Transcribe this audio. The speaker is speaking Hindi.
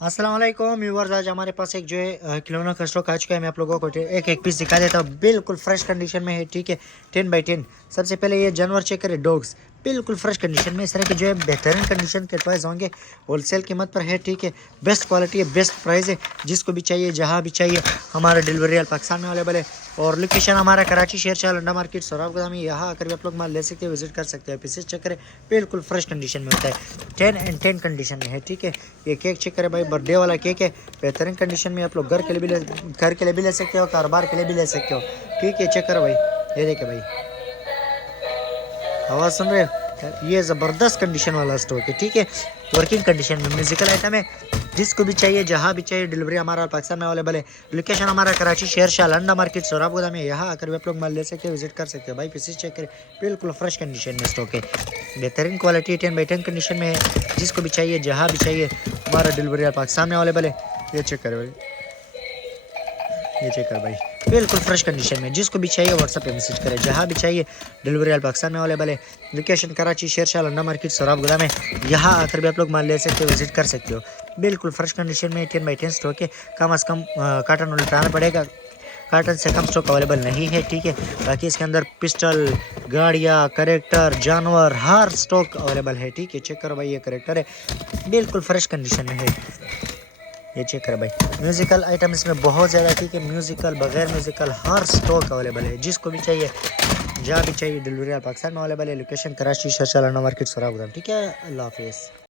अस्सलाम वालेकुम व्यूअर्स, आज हमारे पास एक जो है खिलौना का स्टॉक आ चुका है। मैं आप लोगों को एक एक पीस दिखा देता हूँ, बिल्कुल फ्रेश कंडीशन में है। ठीक है, 10 बाई 10। सबसे पहले ये जानवर चेक करें, डॉग्स बिल्कुल फ्रेश कंडीशन में। इस तरह के जो है बेहतरीन कंडीशन के टॉयज होंगे, होलसेल कीमत पर है। ठीक है, बेस्ट क्वालिटी है, बेस्ट प्राइस है। जिसको भी चाहिए, जहाँ भी चाहिए, हमारा डिलीवरी पाकिस्तान में अवेलेबल है। और लोकेशन हमारा कराची शेरशाह अंडा मार्केट सोराब गोदामी, यहाँ आकर भी आप लोग माल ले सकते हैं, विजिट कर सकते हैं। पीसेस चेक करें, बिल्कुल फ्रेश कंडीशन में होता है, 10 and 10 कंडीशन में है। ठीक है, ये केक चेक करें भाई, बर्थडे वाला केक है, बेहतरीन कंडीशन में। आप लोग घर के लिए भी ले सकते हो, कारोबार के लिए भी ले सकते हो। ठीक है, चेक करो भाई, ये देखे भाई, आवाज़ सुन रहे हो? ये ज़बरदस्त कंडीशन वाला स्टॉक है। ठीक है, वर्किंग कंडीशन में म्यूजिकल आइटम है। जिसको भी चाहिए, जहाँ भी चाहिए, डिलीवरी हमारा पाकिस्तान में अवेलेबल है। लोकेशन हमारा कराची शेरशाह अंडा मार्केट सोराब गोदा में, यहाँ आकर भी आप लोग माल ले सकते हो, विजिट कर सकते हो। भाई पीसेस चेक करें, बिल्कुल फ्रेश कंडीशन में स्टॉक है, बेहतरीन क्वालिटी, 10 बाई 10 कंडीशन में है। जिसको भी चाहिए, जहाँ भी चाहिए, हमारा डिलीवरी पाकिस्तान में अवेलेबल है। ये चेक करें भाई, ये चेक कर भाई, बिल्कुल फ्रेश कंडीशन में। जिसको भी चाहिए व्हाट्सएप पे मैसेज करें, जहाँ भी चाहिए, डिलीवरी ऑल पाकिस्तान में अवेलेबल है। लोकेशन कराची शेरशाह अंडा मार्केट सोराब गोदा में, यहाँ आकर भी आप लोग माल ले सकते हो, विजिट कर सकते हो। बिल्कुल फ्रेश कंडीशन में 10 बाई 10 स्टॉक है। कम से कम कार्टन उल्टाना पड़ेगा, कार्टन से कम स्टॉक अवेलेबल नहीं है। ठीक है, बाकी इसके अंदर पिस्टल, गाड़ियाँ, करेक्टर, जानवर, हर स्टॉक अवेलेबल है। ठीक है, चेक करो भाई, ये करेक्टर है, बिल्कुल फ्रेश कंडीशन में है। ये चेक करें भाई, म्यूजिकल आइटम इसमें बहुत ज़्यादा। ठीक है, म्यूजिकल, बगैर म्यूजिकल, हर स्टॉक अवेलेबल है। जिसको भी चाहिए, जहाँ भी चाहिए, डिलीवरी पाकिस्तान में अवेलेबल है। लोकेशन कराची शेरशाह अंडा मार्केट सोराब गोदाम। ठीक है, अल्लाह हाफिज़।